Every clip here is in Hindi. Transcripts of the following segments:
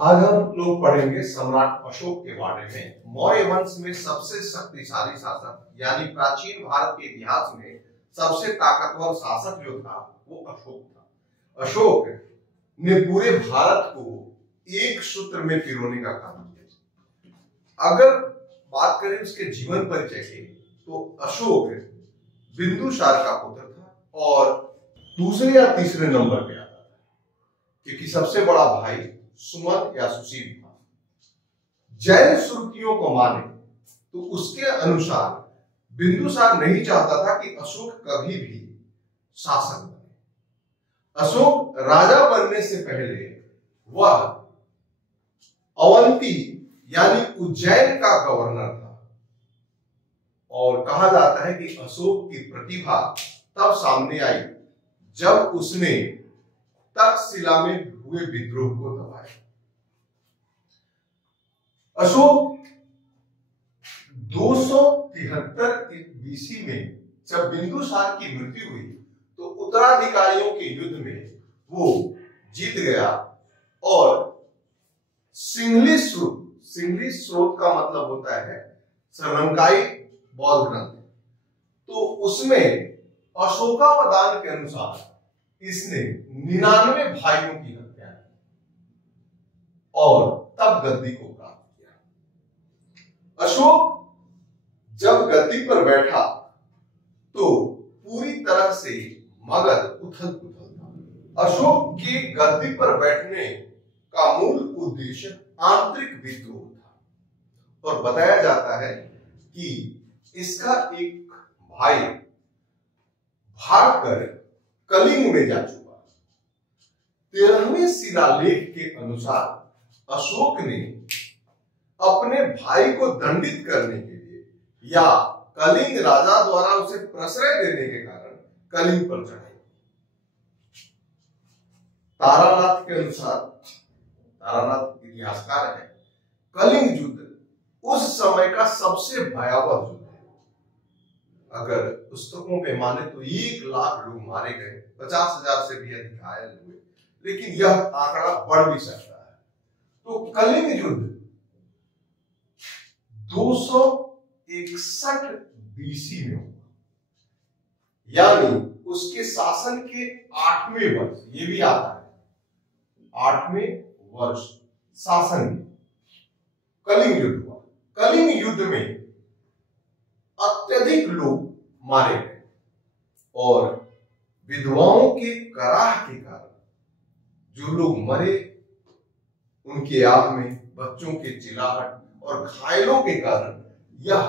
आज हम लोग पढ़ेंगे सम्राट अशोक के बारे में। मौर्य वंश में सबसे शक्तिशाली शासक यानी प्राचीन भारत के इतिहास में सबसे ताकतवर शासक जो था वो अशोक था। अशोक ने पूरे भारत को एक सूत्र में पिरोने का काम किया। अगर बात करें उसके जीवन परिचय की तो अशोक बिंदुसार का पुत्र था और दूसरे या तीसरे नंबर पे आता था, क्योंकि सबसे बड़ा भाई सुमन या सुशील था। जैन श्रुतियों को माने तो उसके अनुसार बिंदुसार नहीं चाहता था कि अशोक कभी भी शासक बने। अशोक राजा बनने से पहले वह अवंती यानी उज्जैन का गवर्नर था और कहा जाता है कि अशोक की प्रतिभा तब सामने आई जब उसने तक्षशिला में हुए विद्रोह को दबाया। अशोक 273 बीसी में जब बिंदुसार की मृत्यु हुई तो उत्तराधिकारियों के युद्ध में वो जीत गया और सिंहली स्रोत का मतलब होता है श्रवणकाई बौद्ध ग्रंथ, तो उसमें अशोकावदान के अनुसार इसने 99 भाइयों की हत्या की और तब गद्दी को प्राप्त किया। अशोक जब गद्दी पर बैठा तो पूरी तरह से मगध उथल पुथल था। अशोक के गद्दी पर बैठने का मूल उद्देश्य आंतरिक विद्रोह था और बताया जाता है कि इसका एक भाई भागकर कलिंग में जा चुका। 13वें शिलालेख के अनुसार अशोक ने अपने भाई को दंडित करने के लिए या कलिंग राजा द्वारा उसे प्रश्रय देने के कारण कलिंग पर चढ़ाई। तारानाथ के अनुसार, तारानाथ इतिहासकार है, कलिंग युद्ध उस समय का सबसे भयावह युद्ध है। अगर पुस्तकों पे माने तो 1 लाख लोग मारे गए, 50,000 से भी अधिक घायल हुए, लेकिन यह आंकड़ा बढ़ भी सकता है। तो कलिंग युद्ध 261 बीसी में हुआ, यानी उसके शासन के 8वें वर्ष, ये भी आता है 8वें वर्ष शासन में कलिंग युद्ध हुआ। कलिंग युद्ध में अत्यधिक लोग मारे गए और विधवाओं के कराह के कारण जो लोग मरे उनके आग में बच्चों के चिल्लाहट और घायलों के कारण यह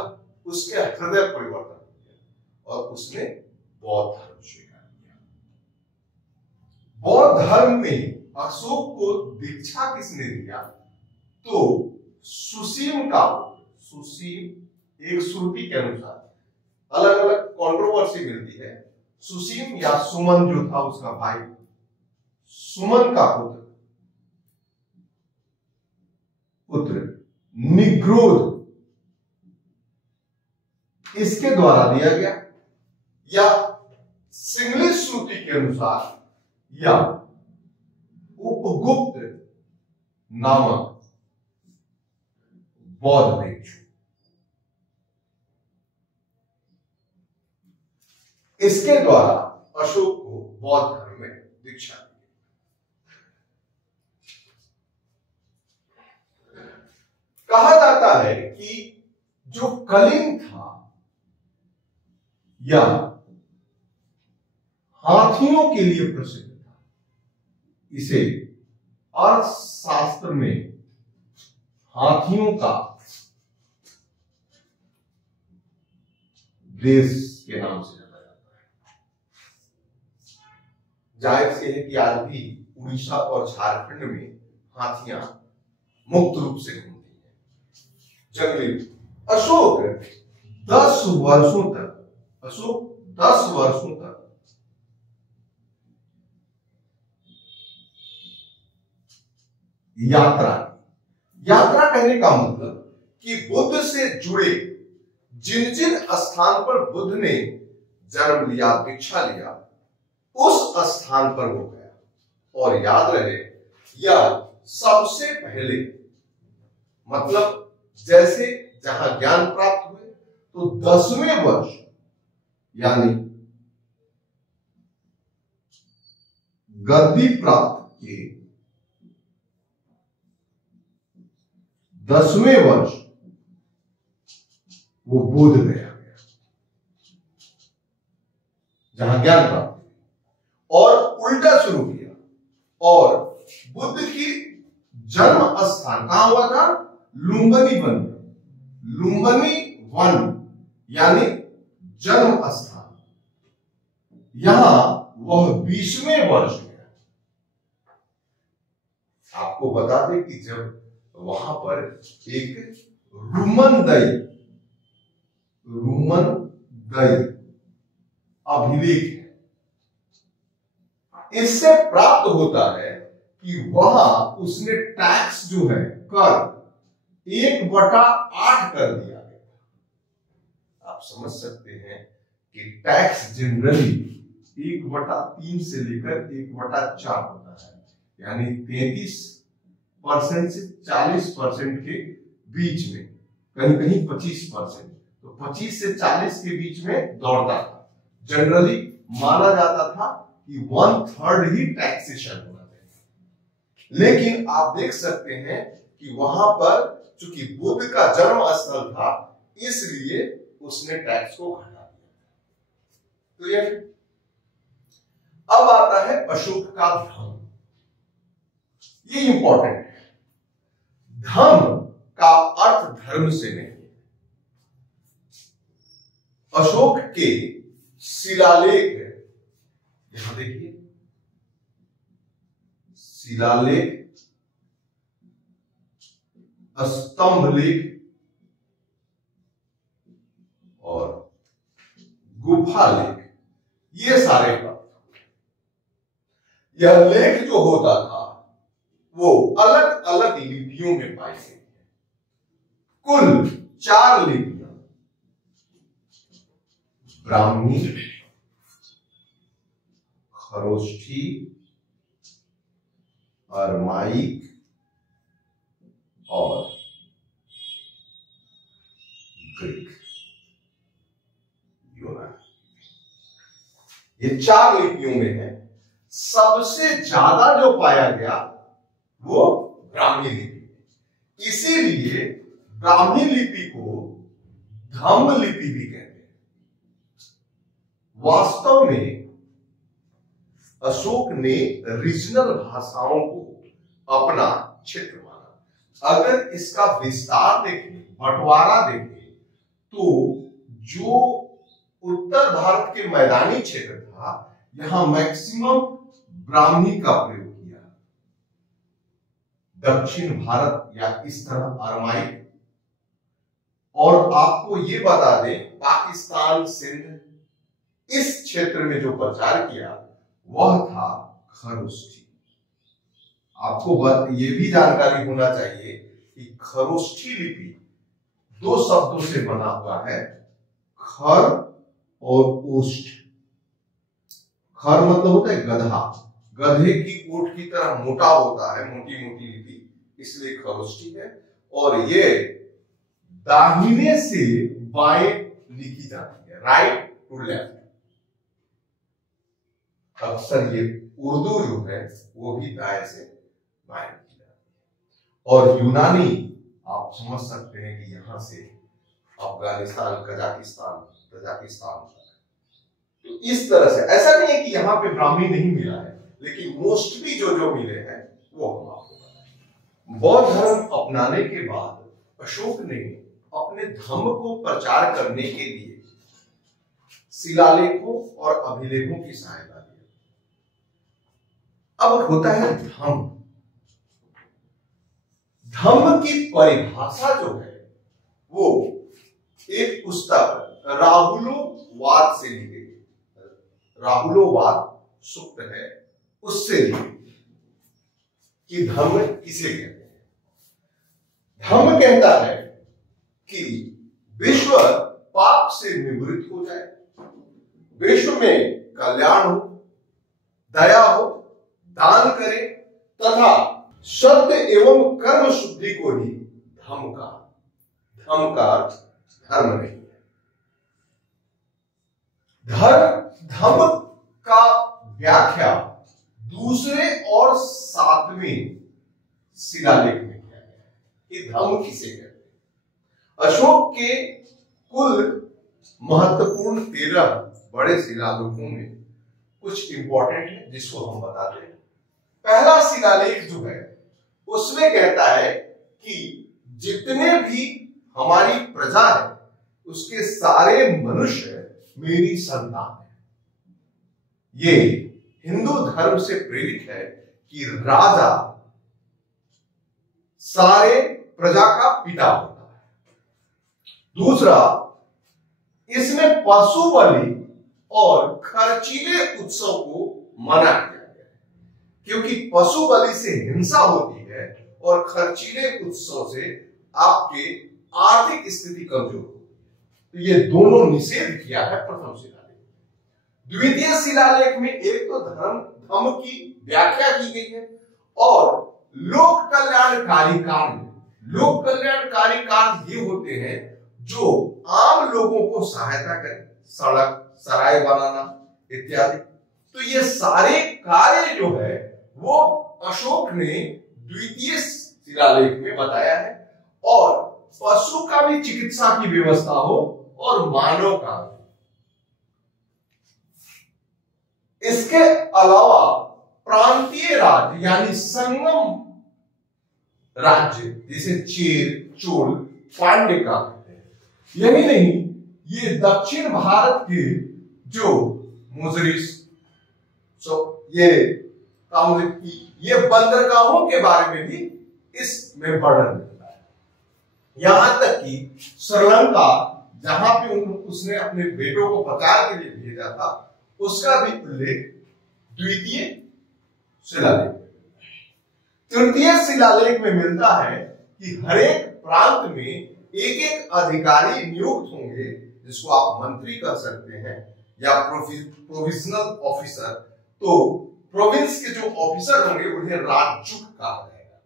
उसके हृदय परिवर्तन हो गया और उसने बौद्ध धर्म स्वीकार किया। बौद्ध धर्म में अशोक को दीक्षा किसने दिया? तो सुसीम का, सुसीम एक श्रुति के अनुसार अलग अलग कंट्रोवर्सी मिलती है। सुसीम या सुमन जो था उसका भाई, सुमन का पुत्र निग्रोध इसके द्वारा दिया गया, या सिंहली श्रुति के अनुसार या उपगुप्त नामक बौद्ध भिक्षु, इसके द्वारा अशोक को बौद्ध धर्म में दीक्षा दी। कहा जाता है कि जो कलिंग था या हाथियों के लिए प्रसिद्ध था, इसे अर्थशास्त्र में हाथियों का देश के नाम से जाना जाता है। जाहिर से है कि आज भी उड़ीसा और झारखंड में हाथियां मुक्त रूप से घूमती हैं जंगली। अशोक 10 वर्षों तक यात्रा कहने का मतलब कि बुद्ध से जुड़े जिन जिन स्थान पर बुद्ध ने जन्म लिया, दीक्षा लिया, उस स्थान पर वो गया। और याद रहे यह सबसे पहले, मतलब जैसे जहां ज्ञान प्राप्त हुए तो 10वें वर्ष यानी गद्दी प्राप्त किए, 10वें वर्ष वो बोध गया, जहां ज्ञान प्राप्त और उल्टा शुरू किया। और बुद्ध की जन्म स्थान कहां हुआ था? लुम्बिनी वन में। लुम्बिनी वन यानी जन्म स्थान, यहां वह 20वें वर्ष में। आपको बता दें कि जब वहां पर एक रूमनदई अभिलेख है, इससे प्राप्त होता है कि वहां उसने टैक्स जो है, कर 1/8 कर दिया गया। आप समझ सकते हैं कि टैक्स जनरली 1/3 से लेकर 1/4 होता है, यानी 33% से 40% के बीच में, कहीं कहीं 25%, तो 25 से 40 के बीच में दौड़ता था। जनरली माना जाता था कि 1/3 ही टैक्सेशन होना चाहिए। लेकिन आप देख सकते हैं कि वहां पर चूंकि बुद्ध का जन्म स्थल था, इसलिए उसने टैक्स को घटा दिया। तो ये अब आता है अशोक का धर्म। ये इंपॉर्टेंट है। धर्म का अर्थ धर्म से नहीं। अशोक के शिलालेख, यहां देखिए, शिलालेख, स्तंभ लेख और गुफा लेख, ये सारे प्राप्त। यह लेख जो होता था वो अलग अलग लिपियों में पाई गई है। कुल 4 लिपियां, ब्राह्मी, खरोष्ठी, अरमाइक और ग्रीक, यूनानी, ये 4 लिपियों में है। सबसे ज्यादा जो पाया गया वो ब्राह्मी लिपि। इसीलिए ब्राह्मी लिपि को धम्म लिपि भी कहते हैं। वास्तव में अशोक ने रीजनल भाषाओं को अपना क्षेत्र माना। अगर इसका विस्तार देखें, बंटवारा देखें, तो जो उत्तर भारत के मैदानी क्षेत्र था, यहां मैक्सिमम ब्राह्मी का प्रयोग किया। दक्षिण भारत या इस तरह अरमाइक, और आपको ये बता दें पाकिस्तान, सिंध, इस क्षेत्र में जो प्रचार किया वह था खरोष्ठी। आपको ये भी जानकारी होना चाहिए कि खरोष्ठी लिपि 2 शब्दों से बना हुआ है, खर और ओष्ठ। खर मतलब होता है गधा, गधे की ओठ की तरह मोटा होता है, मोटी मोटी लिपि, इसलिए खरोष्ठी है। और ये दाहिने से बाएं लिखी जाती है, राइट टू लेफ्ट। अक्सर ये उर्दू जो है वो भी दाएं से बाएं लिखी जाती है। और यूनानी आप समझ सकते हैं कि यहां से अफगानिस्तान, कजाकिस्तान, तजाकिस्तान, तो इस तरह से। ऐसा नहीं है कि यहाँ पे ब्राह्मी नहीं मिला है, लेकिन मोस्टली जो मिले हैं वो हम आपको बताएं। बौद्ध धर्म अपनाने के बाद अशोक ने अपने धर्म को प्रचार करने के लिए शिलालेखों और अभिलेखों की सहायता ली। अब होता है धम्म। धम्म की परिभाषा जो है वो एक पुस्तक राहुलोवाद से ली गई। राहुलोवाद सूक्त है, उससे ली गई कि धम्म किसे कहते हैं। धम्म कहता है कि विश्व पाप से निवृत्त हो जाए, विश्व में कल्याण हो, दया हो, दान करे तथा शब्द एवं कर्म शुद्धि को ही धम्म का, धम्म का धर्म नहीं है। धम्म का व्याख्या दूसरे और 7वें शिलालेख में किया गया है कि धम्म किसे कहते हैं। अशोक के कुल महत्वपूर्ण 13 बड़े शिलालेखों में कुछ इंपॉर्टेंट है जिसको हम बताते हैं। पहला शिलालेख जो है उसमें कहता है कि जितने भी हमारी प्रजा है उसके सारे मनुष्य मेरी संतान है। ये हिंदू धर्म से प्रेरित है कि राजा सारे प्रजा का पिता होता है। दूसरा, इसमें पशु बलि और खर्चीले उत्सव को मना किया गया है, क्योंकि पशु बलि से हिंसा होती है और खर्चीले उत्सव से आपके आर्थिक स्थिति कमजोर होती है। तो ये दोनों निषेध किया है प्रथम शिलालेख। द्वितीय शिलालेख में एक तो धम्म की व्याख्या की गई है और लोक कल्याणकारी कार्य, लोक कल्याणकारी कार्य ये होते हैं जो आम लोगों को सहायता करें, सड़क, सराय बनाना इत्यादि। तो ये सारे कार्य जो है वो अशोक ने द्वितीय शिलालेख में बताया है। और पशु का भी चिकित्सा की व्यवस्था हो और मानव का भी। इसके अलावा प्रांतीय राज्य यानी संगम राज्य जिसे चेर, चोल, पांड्य का कहते हैं। यही नहीं, ये दक्षिण भारत के जो मुजरिस, ये बंदरगाहों के बारे में भी इसमें वर्णन मिलता है। यहां तक कि श्रीलंका जहां पे उसने अपने बेटों को प्रचार के लिए भेजा था उसका भी उल्लेख द्वितीय शिलालेख। तृतीय शिलालेख में मिलता है कि हरेक प्रांत में एक एक अधिकारी नियुक्त होंगे जिसको आप मंत्री कह सकते हैं या प्रोविजनल ऑफिसर। तो प्रोविंस के जो ऑफिसर होंगे उन्हें राज्युक कहा जाएगा।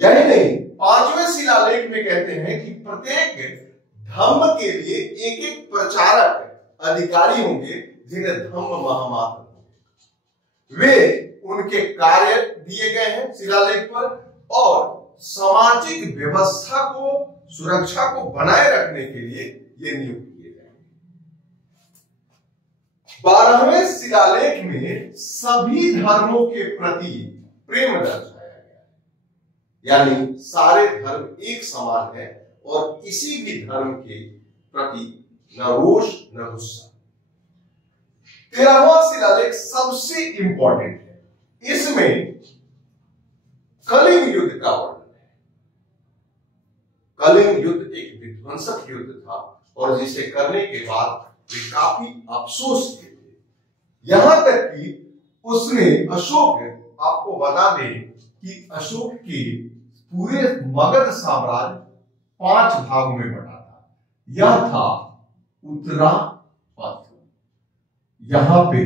यही नहीं, पांचवें शिलालेख में कहते हैं कि प्रत्येक धम्म के लिए एक एक प्रचारक अधिकारी होंगे जिन्हें धम्म महामात्र होंगे। वे उनके कार्य दिए गए हैं शिलालेख पर और सामाजिक व्यवस्था को, सुरक्षा को बनाए रखने के लिए ये नियुक्त किए जाएंगे। 12वें शिलालेख में सभी धर्मों के प्रति प्रेम दर्शाया गया है, यानी सारे धर्म एक समान है और किसी भी धर्म के प्रति न रोष न गुस्सा। 13वां शिलालेख सबसे इंपॉर्टेंट है। इसमें कलिंग युद्ध का वर्णन है। कलिंग युद्ध एक विध्वंसक युद्ध था और जिसे करने के बाद वे काफी अफसोस किए थे। यहां तक कि उसने अशोक, आपको बता दें कि अशोक के पूरे मगध साम्राज्य 5 भागों में बटा था। यह था उत्तरा पथ। यहां पे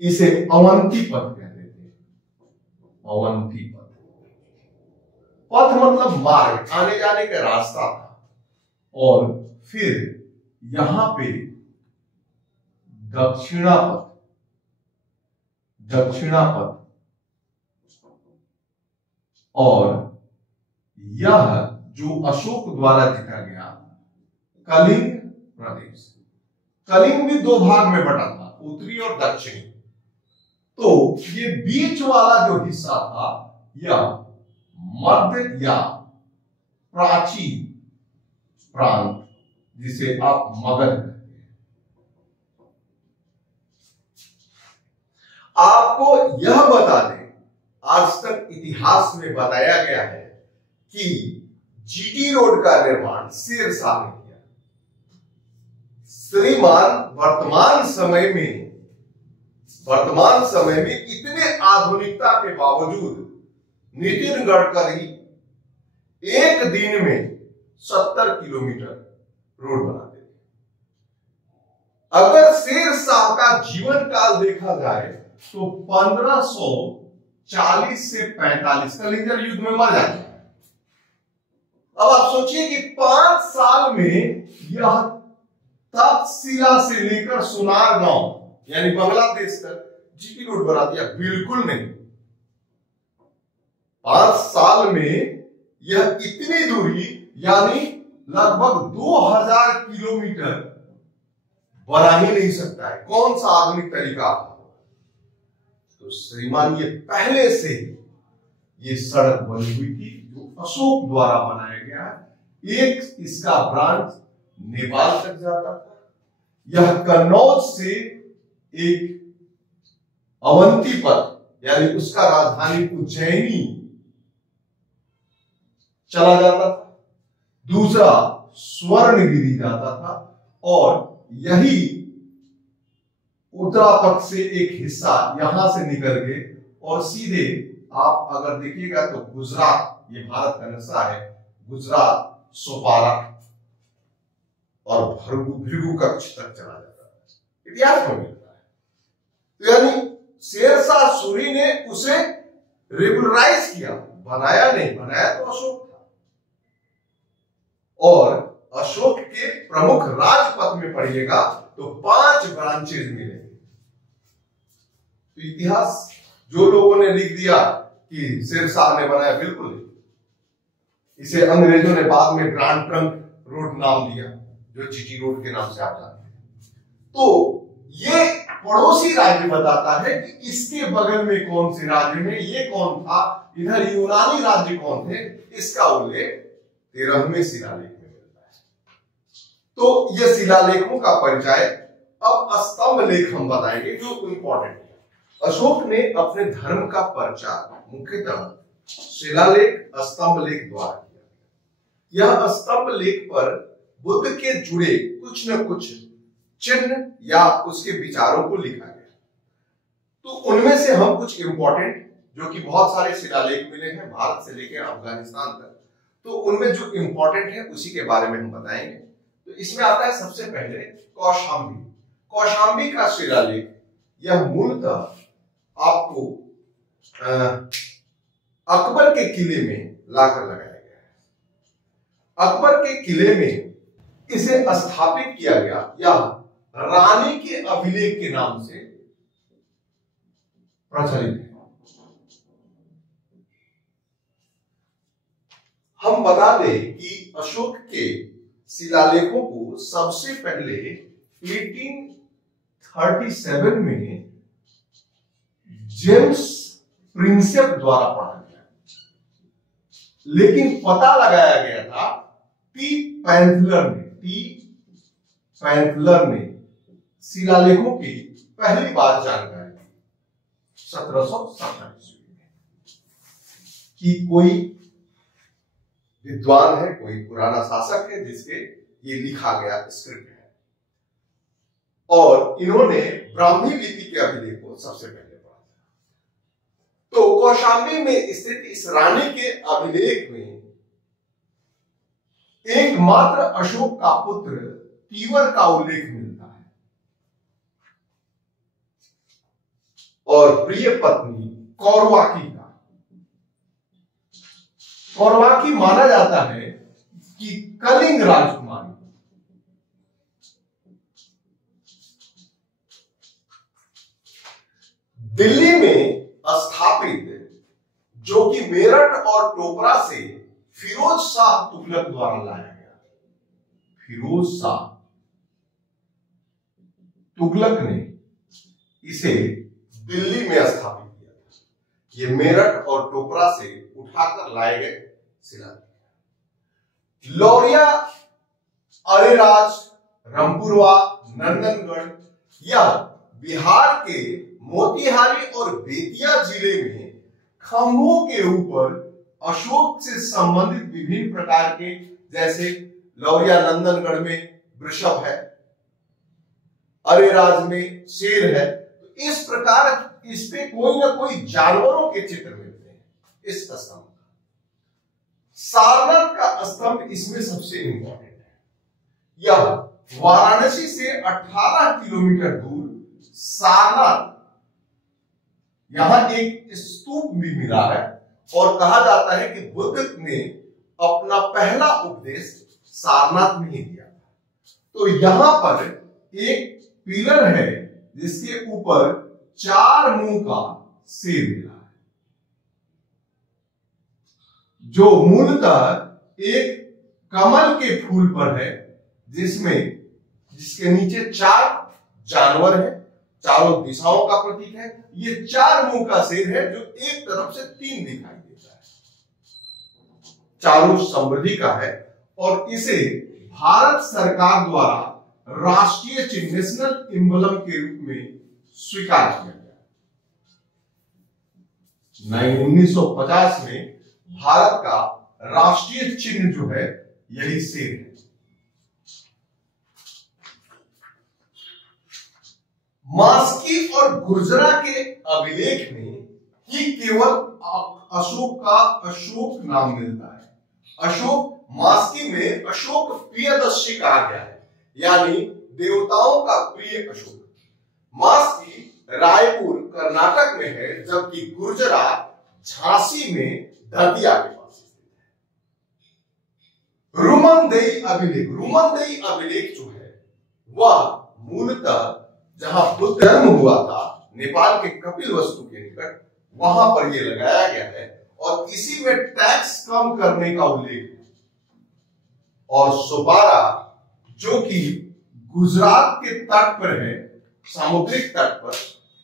इसे अवंती पथ कहते थे। अवंती पथ, पथ मतलब मार्ग, आने जाने का रास्ता था। और फिर यहां पे दक्षिणापथ, दक्षिणापथ और यह जो अशोक द्वारा जीता गया कलिंग प्रदेश। कलिंग भी 2 भाग में बटा था, उत्तरी और दक्षिणी। तो ये बीच वाला जो हिस्सा था यह मध्य या प्राची प्रांत, जिसे आप मगध कहते हैं। आपको यह बता दें, आज तक इतिहास में बताया गया है कि जीटी रोड का निर्माण शेरशाह ने किया। श्रीमान वर्तमान समय में इतने आधुनिकता के बावजूद नितिन गडकरी एक दिन में 70 किलोमीटर रोड बनाते थे। अगर शेरशाह का जीवन काल देखा जाए तो 1540 से 45 कलिंगर युद्ध में मर जाता है। अब आप सोचिए कि 5 साल में यह तक्षशिला से लेकर सोनार गांव यानी बांग्लादेश तक जीपी रोड बना दिया? बिल्कुल नहीं। 5 साल में यह इतनी दूरी यानी लगभग 2000 किलोमीटर बना ही नहीं सकता है। कौन सा आधुनिक तरीका? तो श्रीमान ये पहले से ये सड़क बनी हुई थी जो अशोक द्वारा बनाया गया है। एक इसका ब्रांच नेपाल तक जाता था। यह कन्नौज से एक अवंती पथ यानी उसका राजधानी उज्जैनी चला जाता था। दूसरा स्वर्णगिरी जाता था और यही उत्तरापथ से एक हिस्सा यहां से निकल के और सीधे आप अगर देखिएगा तो गुजरात, ये भारत का नक्शा है, गुजरात, सोपारा और भृगु कक्ष तक चला जाता है। इतिहास में मिलता है। तो यानी शेरशाह सूरी ने उसे रेगुलराइज किया, बनाया नहीं, बनाया तो अशोक था। और अशोक के प्रमुख राजपथ में पढ़िएगा तो 5 ब्रांचेज मिलेंगे। तो इतिहास जो लोगों ने लिख दिया कि शेरशाह ने बनाया, बिल्कुल नहीं। इसे अंग्रेजों ने बाद में ग्रांड ट्रंक रोड नाम दिया, जो जीटी रोड के नाम से आप जानते हैं। तो ये पड़ोसी राज्य बताता है कि इसके बगल में कौन से राज्य में ये कौन था, इधर यूनानी राज्य कौन थे, इसका उल्लेख 13वें शिलालेख में मिलता है। तो ये शिलालेखों का परिचय। अब स्तंभ लेख हम बताएंगे जो इंपॉर्टेंट है। अशोक ने अपने धर्म का प्रचार मुख्यतः शिलालेख, स्तंभ लेख द्वारा किया। यह स्तंभ लेख पर बुद्ध के जुड़े कुछ न कुछ चिन्ह या उसके विचारों को लिखा गया। तो उनमें से हम कुछ इंपॉर्टेंट, जो कि बहुत सारे शिलालेख मिले हैं भारत से लेकर अफगानिस्तान तक, तो उनमें जो इंपॉर्टेंट है उसी के बारे में हम बताएंगे। तो इसमें आता है सबसे पहले कौशाम्बी। कौशाम्बी का शिलालेख यह मूलतः आपको अकबर के किले में लाकर लगाया गया है। अकबर के किले में इसे स्थापित किया गया या रानी के अभिलेख के नाम से प्रचलित है। हम बता दें कि अशोक के शिलालेखों को सबसे पहले 1837 में जेम्स प्रिंसेप द्वारा पढ़ा गया, लेकिन पता लगाया गया था टी पैंथलर ने शिलालेखों की पहली बार जानकारी दी 1747 में कि कोई विद्वान है, कोई पुराना शासक है जिसके ये लिखा गया स्क्रिप्ट है। और इन्होंने ब्राह्मी लिपि के अभिलेख को सबसे पहले पढ़ा। तो कौशाम्बी में स्थित इस रानी के अभिलेख में एकमात्र अशोक का पुत्र तीवर का उल्लेख मिलता है और प्रिय पत्नी कौरवाकी का। कौरवाकी माना जाता है कि कलिंग राजकुमारी। दिल्ली में स्थापित जो कि मेरठ और टोपरा से फिरोज शाह तुगलक द्वारा लाया गया। फिरोज शाह तुगलक ने इसे दिल्ली में स्थापित किया था। ये मेरठ और टोपरा से उठाकर लाए गए शिलालेख। लौरिया, अरेराज, रामपुरवा, नंदनगढ़ या बिहार के मोतिहारी और बेतिया जिले में खंभों के ऊपर अशोक से संबंधित विभिन्न प्रकार के, जैसे लौरिया नंदनगढ़ में वृषभ है, अरेराज में शेर है, तो इस प्रकार इस पे कोई ना कोई जानवरों के चित्र मिलते हैं इस स्तंभ का। सारनाथ का स्तंभ इसमें सबसे इंपॉर्टेंट है। यह वाराणसी से 18 किलोमीटर दूर सारनाथ यहां एक स्तूप भी मिला है और कहा जाता है कि बुद्ध ने अपना पहला उपदेश सारनाथ में ही दिया। तो यहां पर एक पिलर है जिसके ऊपर 4 मुंह का शेर मिला है, जो मूलतः एक कमल के फूल पर है, जिसके नीचे 4 जानवर है, चारों दिशाओं का प्रतीक है। ये 4 मुंह का शेर है जो एक तरफ से 3 दिखाई देता है, चारों समृद्धि का है और इसे भारत सरकार द्वारा राष्ट्रीय चिन्ह नेशनल एम्बलम के रूप में स्वीकार किया गया। 1950 में भारत का राष्ट्रीय चिन्ह जो है यही शेर है। मास्की और गुर्जरा के अभिलेख में ही केवल अशोक का अशोक नाम मिलता है। अशोक मास्की में अशोक प्रियदर्शी कहा गया है, यानी देवताओं का प्रिय अशोक। मास्की रायपुर कर्नाटक में है, जबकि गुर्जरा झांसी में दतिया के पास स्थित है। रुमनदेई अभिलेख जो है वह मूलतः जहां बुद्ध जन्म हुआ था, नेपाल के कपिलवस्तु के निकट, वहां पर यह लगाया गया है और इसी में टैक्स कम करने का उल्लेख है। और सोपारा जो कि गुजरात के तट पर है, सामुद्रिक तट पर,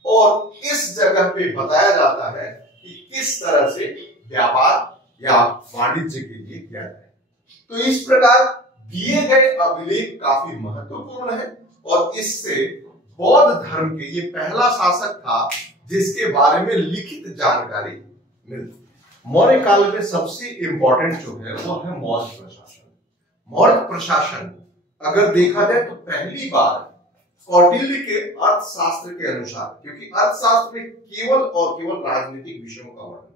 और इस जगह पे बताया जाता है कि किस तरह से व्यापार या वाणिज्य के लिए किया जाए। तो इस प्रकार दिए गए अभिलेख काफी महत्वपूर्ण है और इससे बौद्ध धर्म के ये पहला शासक था जिसके बारे में लिखित जानकारी मिलती है। मौर्य काल में सबसे इंपॉर्टेंट जो है वो है मौर्य प्रशासन। मौर्य प्रशासन अगर देखा जाए तो पहली बार कौटिल्य के अर्थशास्त्र के अनुसार, क्योंकि अर्थशास्त्र में केवल और केवल राजनीतिक विषयों का वर्णन है,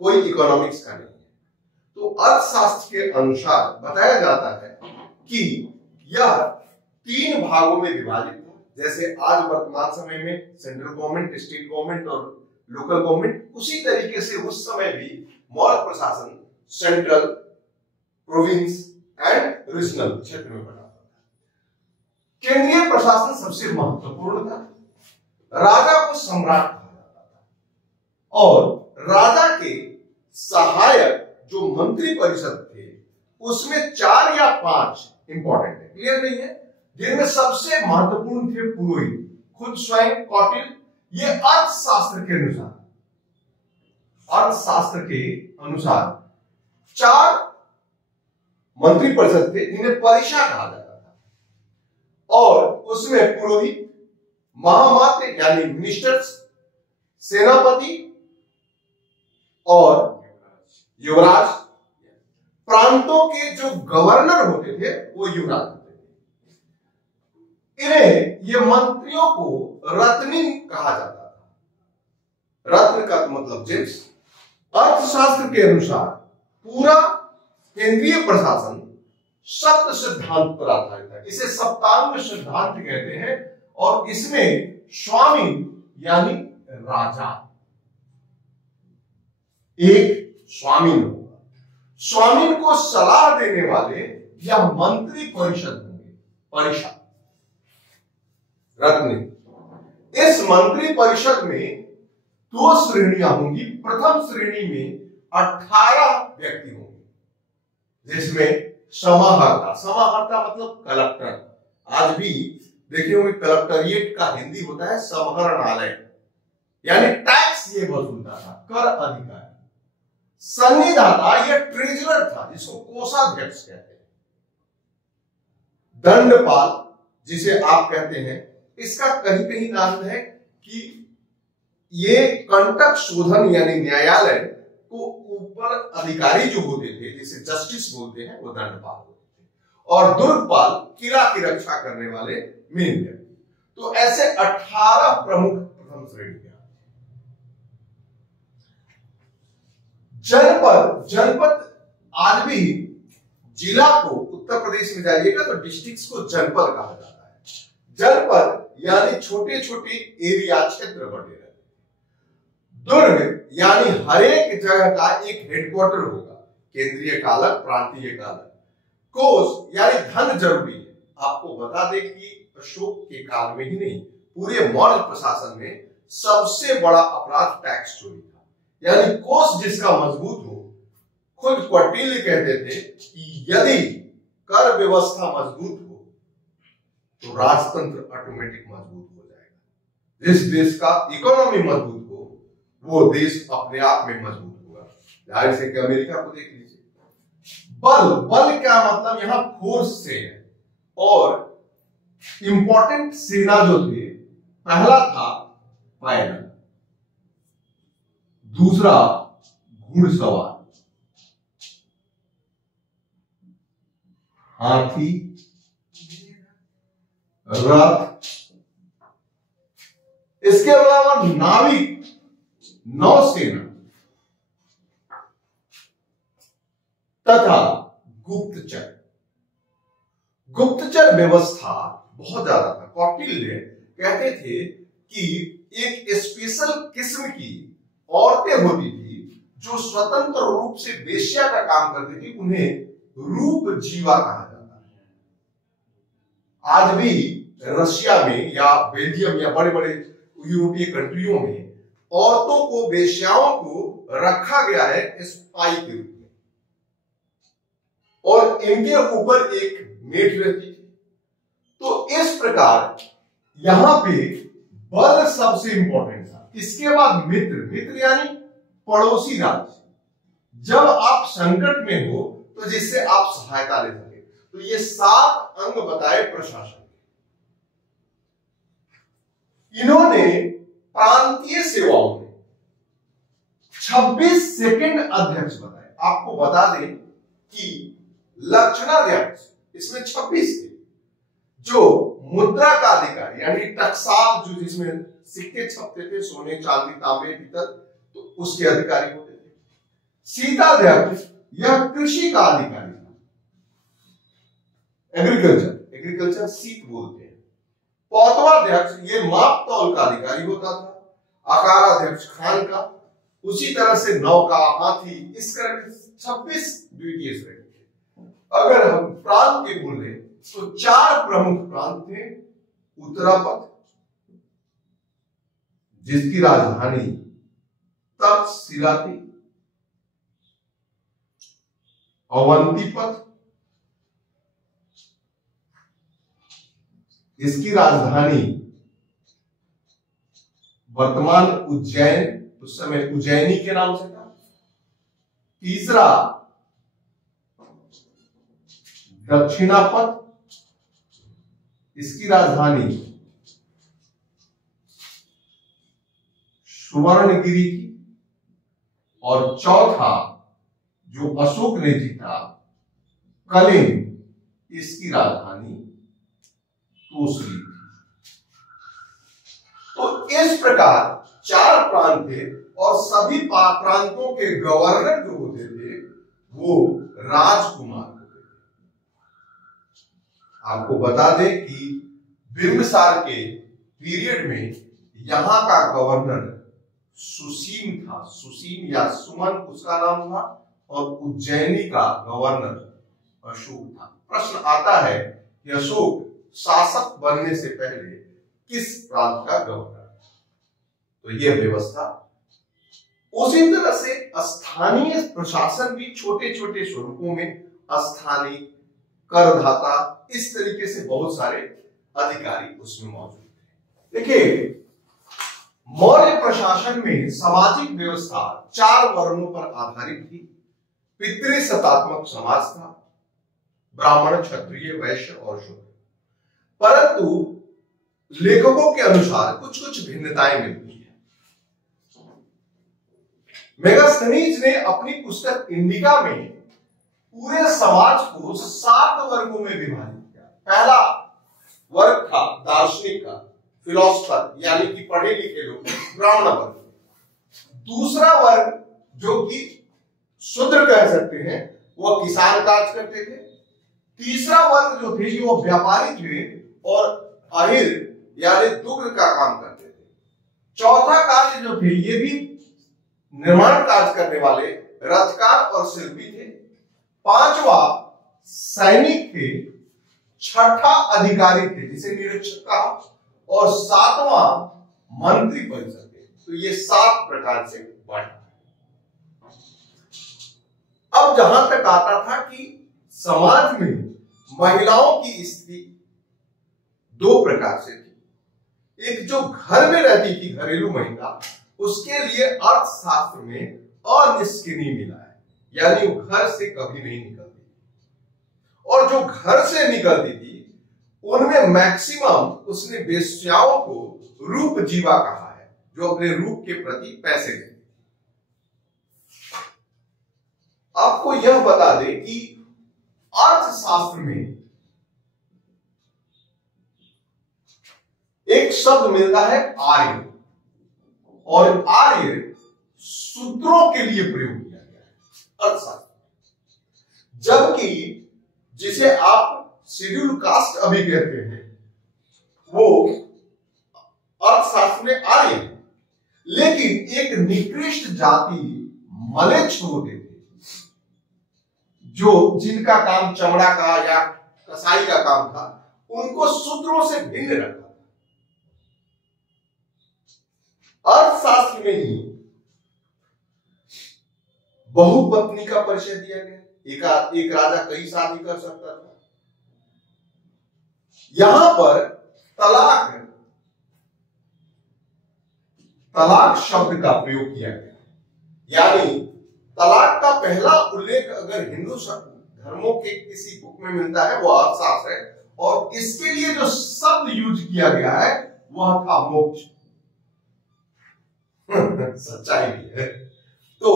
कोई इकोनॉमिक्स का नहीं है, तो अर्थशास्त्र के अनुसार बताया जाता है कि यह 3 भागों में विभाजित है। जैसे आज वर्तमान समय में सेंट्रल गवर्नमेंट, स्टेट गवर्नमेंट और लोकल गवर्नमेंट, उसी तरीके से उस समय भी मौर्य प्रशासन सेंट्रल, प्रोविंस एंड रीजनल क्षेत्र में बना था। केंद्रीय प्रशासन सबसे महत्वपूर्ण था। राजा को सम्राट कहा जाता था और राजा के सहायक जो मंत्री परिषद थे उसमें 4 या 5 इंपॉर्टेंट है, क्लियर नहीं है, जिनमें सबसे महत्वपूर्ण थे पुरोहित, खुद स्वयं कौटिल्य। ये अर्थशास्त्र के अनुसार 4 मंत्री परिषद थे जिन्हें परिषद कहा जाता था और उसमें पुरोहित, महामात्य यानी मिनिस्टर्स, सेनापति और युवराज, प्रांतों के जो गवर्नर होते थे वो युवराज होते थे। इन्हें ये मंत्रियों को रत्नी कहा जाता था। रत्न का मतलब जेम्स। अर्थशास्त्र के अनुसार पूरा केंद्रीय प्रशासन सप्त सिद्धांत पर आधारित है, इसे सप्तांग सिद्धांत कहते हैं और इसमें स्वामी यानी राजा, एक स्वामीन होगा। स्वामीन को सलाह देने वाले या मंत्री परिषद होंगे, परिषद रत्न। इस मंत्री परिषद में 2 श्रेणियां होंगी। प्रथम श्रेणी में 18 व्यक्ति होंगे, जिसमें समाहर्ता मतलब कलेक्टर। आज भी देखे होंगे कलेक्टरिएट का हिंदी होता है समहरणालय, यानी टैक्स ये वसूलता था, कर अधिकारी। संविधाता ये ट्रेजरर था जिसको कोषाध्यक्ष कहते हैं। दंडपाल जिसे आप कहते हैं, इसका कहीं कहीं नाम है कि ये कंटक शोधन यानी न्यायालय को ऊपर अधिकारी जो होते थे, जिसे जस्टिस बोलते हैं, वो दंडपाल होते थे। और दुर्गपाल किला की रक्षा करने वाले मेन व्यक्ति। तो ऐसे 18 प्रमुख प्रथम श्रेणी के। जनपद आज भी जिला को, उत्तर प्रदेश में जाइएगा तो डिस्ट्रिक्ट्स को जनपद कहा जाता है। जनपद यानी छोटे छोटे एरिया, क्षेत्र बटे रहते हैं। दुर्ग यानी हर एक जगह का एक हेडक्वार्टर होगा, केंद्रीय कालक, प्रांतीय कालक। कोष यानी धन जरूरी है। आपको बता दें कि अशोक के काल में ही नहीं, पूरे मौर्य प्रशासन में सबसे बड़ा अपराध टैक्स चोरी था। यानी कोष जिसका मजबूत हो, खुद कौटिल्य कहते थे कि यदि कर व्यवस्था मजबूत हो तो राजतंत्र ऑटोमेटिक मजबूत हो जाएगा। जिस देश का इकोनॉमी मजबूत हो वो देश अपने आप में मजबूत होगा। जाहिर से कि अमेरिका को देख लीजिए। बल, बल क्या मतलब यहां फोर्स से है। और इंपॉर्टेंट सेना जो थे, पहला था पैदल, दूसरा घुड़सवार, हाथी, रथ, इसके अलावा नाविक, नौसेना तथा गुप्तचर। गुप्तचर व्यवस्था बहुत ज्यादा था। कौटिल्य कहते थे कि एक स्पेशल किस्म की औरतें होती थी जो स्वतंत्र रूप से वेश्या का काम करती थी, उन्हें रूप जीवा कहा जाता है। आज भी रशिया में या बेल्जियम या बड़े बड़े यूरोपीय कंट्रियों में औरतों को, वेश्याओं को रखा गया है स्पाई के रूप में, और इनके ऊपर एक मेट रहती थी। तो इस प्रकार यहां पे बल सबसे इंपॉर्टेंट था। इसके बाद मित्र, मित्र यानी पड़ोसी राज्य। जब आप संकट में हो तो जिससे आप सहायता ले सके। तो ये 7 अंग बताए प्रशासन के। इन्होंने प्रांतीय सेवाओं में 26 सेकंड अध्यक्ष बताए। आपको बता दें कि लक्षणाध्यक्ष इसमें 26 थे। जो मुद्रा का अधिकारी यानी टकसाल, जो जिसमें सिक्के छपते थे, सोने, चांदी, तांबे, पीतल, तो उसके अधिकारी होते थे। शीताध्यक्ष यह कृषि का अधिकारी था, एग्रीकल्चर, एग्रीकल्चर सीट बोलते हैं। पौतवाध्यक्ष ये माप तौल का अधिकारी होता था। आकाराध्यक्ष खान का, उसी तरह से नौका, हाथी, इस तरह के 26 ड्यूटीज रहे। अगर हम प्रांत के बोले तो 4 प्रमुख प्रांत थे। उत्तरापथ जिसकी राजधानी तक्षशिला थी, अवंतीपथ इसकी राजधानी वर्तमान उज्जैन, उस समय उज्जैनी के नाम से था। तीसरा दक्षिणापथ, इसकी राजधानी सुवर्णगिरी थी। और चौथा जो अशोक ने जीता, कलिंग, इसकी राजधानी तोसली थी। तो इस प्रकार 4 प्रांत थे और सभी प्रांतों के गवर्नर जो होते थे वो राजकुमार होते थे। आपको बता दें कि बिंबिसार के पीरियड में यहां का गवर्नर सुसीम था। सुसीम या सुमन उसका नाम था, और उज्जैनी का गवर्नर अशोक था। प्रश्न आता है कि अशोक शासक बनने से पहले किस प्रांत का गवर्नर? तो यह व्यवस्था। उसी तरह से स्थानीय प्रशासन भी छोटे छोटे स्वरूपों में, स्थानीय, करदाता, इस तरीके से बहुत सारे अधिकारी उसमें मौजूद थे। देखिए, मौर्य प्रशासन में सामाजिक व्यवस्था 4 वर्णों पर आधारित थी। पितृसत्तात्मक समाज था, ब्राह्मण, क्षत्रिय, वैश्य और शूद्र। परंतु लेखकों के अनुसार कुछ कुछ भिन्नताएं मिलती है। मेगास्थनीज ने अपनी पुस्तक इंडिका में पूरे समाज को 7 वर्गों में विभाजित किया। पहला वर्ग था दार्शनिक का, फिलोसफर, यानी कि पढ़े लिखे लोग, ब्राह्मण वर्ग। दूसरा वर्ग जो कि शूद्र कह सकते हैं, वो किसान काज करते थे। तीसरा वर्ग जो थे वो व्यापारी थे और अहिर यानी दुग्ध का काम करते थे। चौथा कार्य जो थे ये भी निर्माण कार्य करने वाले रथकार और शिल्पी थे। पांचवा सैनिक थे। छठा अधिकारी थे जिसे निरीक्षक कहा, और सातवां मंत्री परिषद थे। तो ये 7 प्रकार से बांटा। अब जहां तक आता था कि समाज में महिलाओं की स्थिति 2 प्रकार से थी। एक जो घर में रहती थी घरेलू महिला, उसके लिए अर्थशास्त्र में अनिष्किनी मिला है, यानी वो घर से कभी नहीं निकलती। और जो घर से निकलती थी उनमें मैक्सिमम उसने वेश्याओं को रूप जीवा कहा है, जो अपने रूप के प्रति पैसे देती। आपको यह बता दें कि अर्थशास्त्र में एक शब्द मिलता है आर्य, और आर्य सूत्रों के लिए प्रयोग किया गया है अर्थशास्त्र। जबकि जिसे आप शेड्यूल कास्ट अभी कहते हैं, वो अर्थशास्त्र में आर्य है। लेकिन एक निकृष्ट जाति मलेच्छ होते थे, जो जिनका काम चमड़ा का या कसाई का काम था, उनको शूद्रों से भिन्न रखा था। अर्थशास्त्र में ही बहुपत्नी का परिचय दिया गया। एक राजा कई शादी कर सकता था। यहां पर तलाक शब्द का प्रयोग किया गया, यानी तलाक का पहला उल्लेख अगर हिंदू धर्मों के किसी बुक में मिलता है वो अर्थशास्त्र है, और इसके लिए जो शब्द यूज किया गया है वह था मोक्ष। सच्चाई भी है। तो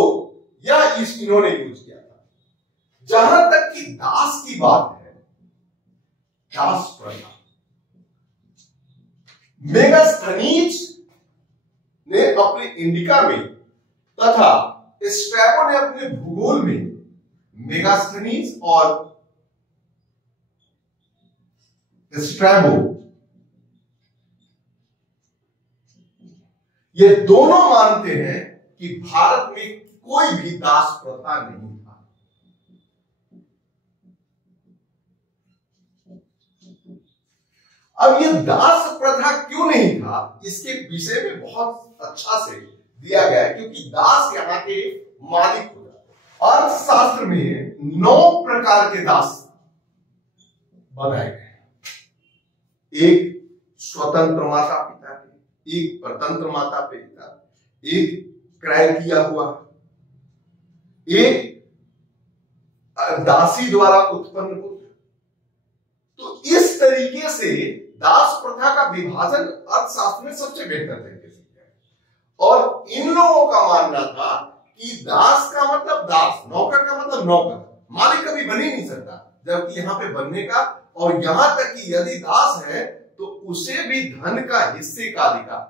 यह इन्होंने यूज किया था। जहां तक कि दास की बात है, दास प्रथा, मेगास्थनीज ने अपने इंडिका में तथा स्ट्रैबो ने अपने भूगोल में मेगास्थनीज और स्ट्रैबो, ये दोनों मानते हैं कि भारत में कोई भी दास प्रथा नहीं था। अब ये दास प्रथा क्यों नहीं था, इसके विषय में बहुत अच्छा से दिया गया है, क्योंकि दास यहाँ के मालिक हो जाते हैं। अर्थशास्त्र में 9 प्रकार के दास बताए गए। एक स्वतंत्र माता पिता के, एक परतंत्र माता पिता, एक क्रय किया हुआ, एक दासी द्वारा उत्पन्न पुत्र। तो इस तरीके से दास प्रथा का विभाजन अर्थशास्त्र में सबसे बेहतर तरीके से किया है। और इन लोगों का मानना था कि दास का मतलब दास, नौकर का मतलब नौकर, मालिक कभी बन ही नहीं सकता। जबकि यहाँ पे बनने का, और यहां तक कि यदि दास है तो उसे भी धन का हिस्से का अधिकार।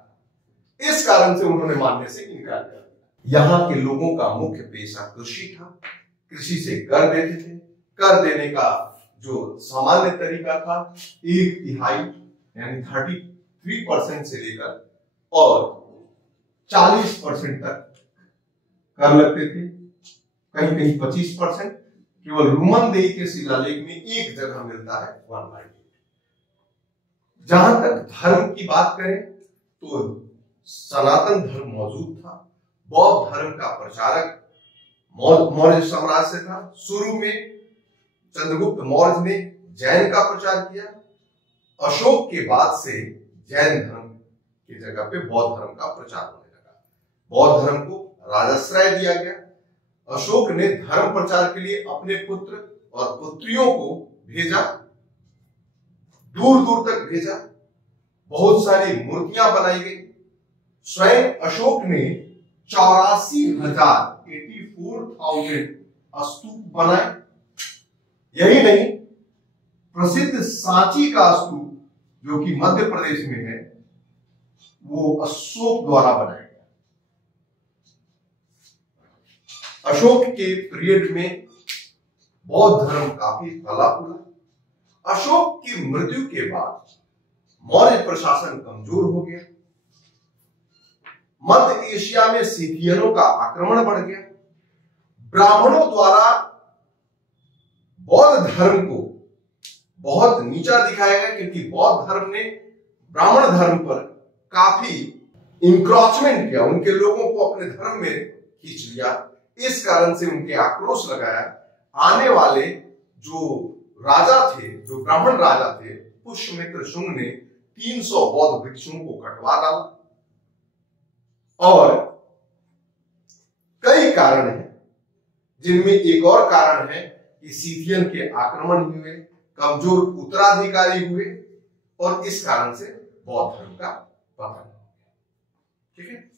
इस कारण से उन्होंने मानने से इनकार कर दिया। यहाँ के लोगों का मुख्य पेशा कृषि था। कृषि से कर देते थे। कर देने का जो सामान्य तरीका था, 1/3 यानी 33% से लेकर और 40% तक कर लगते थे। कहीं कहीं 25%। केवल रुमनदेही के शिलालेख में एक जगह मिलता है 1/8। जहां तक धर्म की बात करें तो सनातन धर्म मौजूद था। बौद्ध धर्म का प्रचारक मौर्य साम्राज्य से था। शुरू में चंद्रगुप्त मौर्य ने जैन का प्रचार किया। अशोक के बाद से जैन धर्म की जगह पे बौद्ध धर्म का प्रचार होने लगा। बौद्ध धर्म को राजाश्रय दिया गया। अशोक ने धर्म प्रचार के लिए अपने पुत्र और पुत्रियों को भेजा, दूर दूर तक भेजा। बहुत सारी मूर्तियां बनाई गई। स्वयं अशोक ने 84,000 स्तूप बनाए। यही नहीं, प्रसिद्ध सांची का स्तूप जो कि मध्य प्रदेश में है, वो अशोक द्वारा बनाया गया। अशोक के पीरियड में बौद्ध धर्म काफी फला फूला। अशोक की मृत्यु के बाद मौर्य प्रशासन कमजोर हो गया। मध्य एशिया में सीथियनों का आक्रमण बढ़ गया। ब्राह्मणों द्वारा बौद्ध धर्म को बहुत नीचा दिखाया गया, क्योंकि बौद्ध धर्म ने ब्राह्मण धर्म पर काफी इंक्रोचमेंट किया, उनके लोगों को अपने धर्म में खींच लिया। इस कारण से उनके आक्रोश लगाया। आने वाले जो राजा थे, जो ब्राह्मण राजा थे, पुष्यमित्र शुंग ने 300 बौद्ध भिक्षुओं को कटवा डाला। और कई कारण हैं, जिनमें एक और कारण है कि सीथियन के आक्रमण हुए, कमजोर उत्तराधिकारी हुए, और इस कारण से बौद्ध धर्म का पतन हो गया। ठीक है।